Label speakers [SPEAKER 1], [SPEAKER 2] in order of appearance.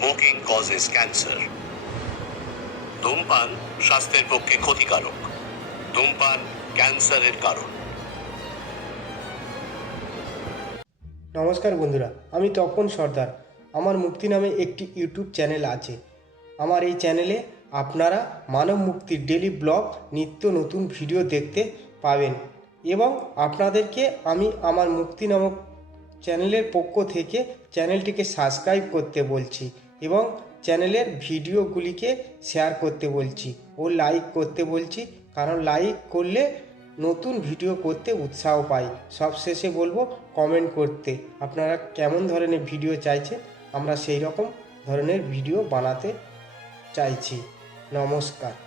[SPEAKER 1] Smoking causes cancer ধূমপান স্বাস্থ্যের পক্ষে ক্ষতিকারক। ধূমপান ক্যান্সারের কারণ।
[SPEAKER 2] নমস্কার বন্ধুরা, আমি তপন সর্দার। আমার মুক্তি নামে একটি ইউটিউব চ্যানেল আছে। আমার এই চ্যানেলে আপনারা মানব মুক্তির ডেলি ব্লগ, নিত্য নতুন ভিডিও দেখতে পাবেন। এবং আপনাদেরকে আমি আমার মুক্তি নামক চ্যানেলের পক্ষ থেকে চ্যানেলটিকে সাবস্ক্রাইব করতে বলছি। এবং চ্যানেলের ভিডিওগুলিকে শেয়ার করতে বলছি ও লাইক করতে বলছি। কারণ লাইক করলে নতুন ভিডিও করতে উৎসাহ পাই। সবশেষে বলব কমেন্ট করতে। আপনারা কেমন ধরনের ভিডিও চাইছেন, আমরা সেই রকম ধরনের ভিডিও বানাতে চাইছি। নমস্কার।